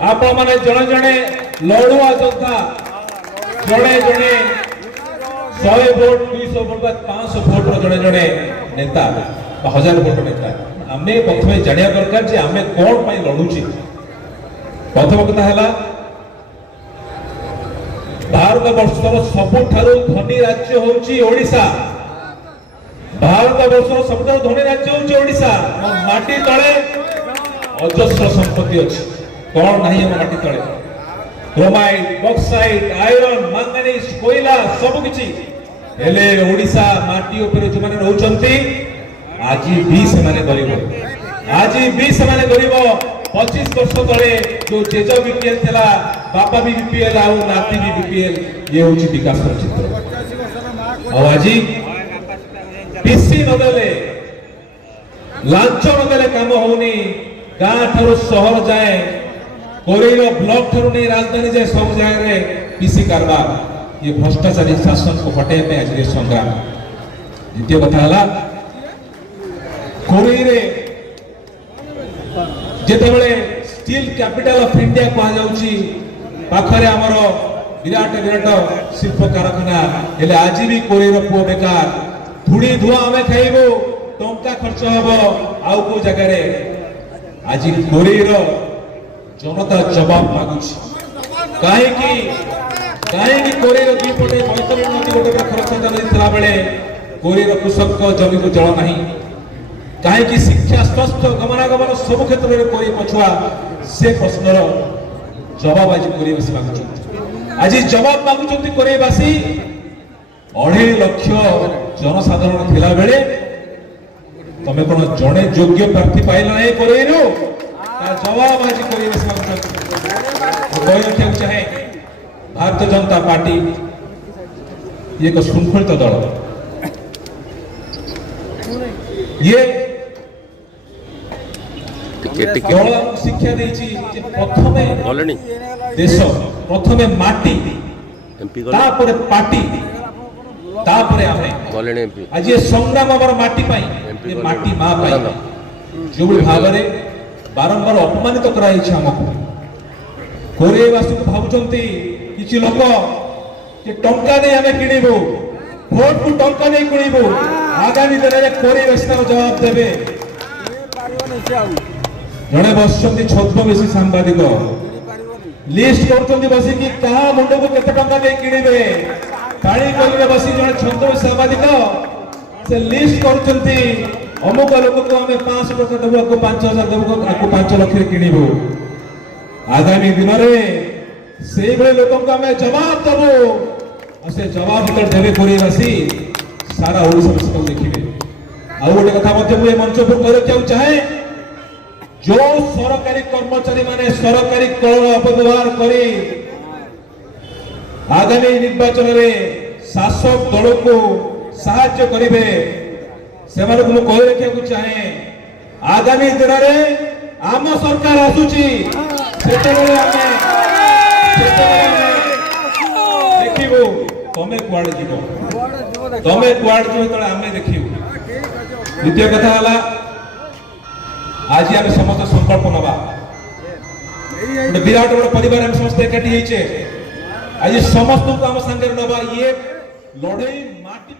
आपण माने जणे जणे लड़ुआ योद्धा जणे जणे 100 वोट 200 वोट 500 वोट रो जणे जणे नेता 1000 वोट नेता आमे प्रथमे जानिया दरकार जे आमे कोन पई लडुची। प्रथम कथा हैला भारत वर्षर सबुठारु धनी राज्य होउची ओडिशा। भारत वर्षर सबुठारु धनी राज्य होउची ओडिशा। माटी तळे अजस्र संपत्ति अछि कोन नाही हम माटी तळे क्रोमाइट बॉक्साइट आयरन मैंगनीज कोयला सब किछि हेले ओडिशा माटी ऊपर जो माने रहउचंती आज भी से माने गरीब आज भी से माने गरीब 25 वर्ष तले जो जेज बीपीएल थिला बापा भी बीपीएल आउ नाती भी बीपीएल ये होची विकास चित्र। और आज पीसी नदेले लांच नदेले काम होनी गां ठारो शहर जाए कोरेलो ब्लॉक ठारो नहीं राजधानी जाए सब जगह रे पीसी कारबार ये भ्रष्टाचारी शासन को हटाए में आज संग्राम। द्वितीय कथा हला कोरे रे जेतेबेले स्टील कैपिटल ऑफ इंडिया कहा जाउची पाखरे हमर विराट विराट शिल्प कारखाना हेले आज भी कोरेर पुओ बेकार धुड़ी धुआ हमें खाइबो टंका खर्च हबो आउ को जगह रे आज कोरेर जनता जवाब मागुची काहे की कोरेर दुई पटे बैतरणी नदी गोटे खर्च नदी थिला बेले कोरेर कृषक जमी को जल नाही काहे की शिक्षा स्वास्थ्य गमनागमन सब क्षेत्र में कोई पछुआ से प्रश्नर जवाब आज कोरेवासी मागुଛନ୍ତି। आज जवाब मागुଛନ୍ତି कोरेवासी 2.5 लाख जनसाधारण थिला बेले तमे कोन जणे योग्य प्रार्थी पाइला नै कोरेरो ता जवाब आज कोरेवासी मागुଛନ୍ତି। कोई रखिया चाहे भारतीय जनता पार्टी ये एक शृंखलित दल ये शिक्षा देछि प्रथमे देश प्रथमे माटी तापरे पार्टी तापरे आमे आज ये संग्राम हमर माटी पाई ये माटी मां पाई जो भाव रे बारंबार अपमानित कराई छै हमको कोरेवासी को भाबुचंती किछि लोक जे टंका दे हमें किनिबो भोट को टंका दे किनिबो आगामी दिन रे कोरेवासी का जवाब देबे। जड़े बसुंती छद्मवेशी सांबादिक लिस्ट करछंती बसी कि कहा मुंड को केते टंका दे किनिबे पानी कोले बसी जड़े छद्मवेशी सांबादिक से लिस्ट करछंती अमुक लोक को हमें 500 टका देबो को 5000 देबो को 5 लाख रे किनिबो। आगामी दिन रे सेई भले लोक को हमें जवाब देबो और से जवाब तो देबे कोरेवासी सारा ओडिसा में देखिबे। आ गोटे कथा मते मु मंच पर कह रखिया चाहे जो सरकारी कर्मचारी माने सरकारी कलर अपव्यवहार करी आगामी निर्वाचन रे शासक दल को साहाय्य करिवे से माने को कह रखिया चाहे आगामी दिन रे आम सरकार आसुची सेतेबेले देखिबो तमे कुआडे जीवो तले आमे देखिबो। द्वितीय कथा हला आज आम समस्त संकल्प नवा विराट बड़ परिवार हम समस्त एकाठी आज समस्त को आम संगे नवा ये लड़े माटी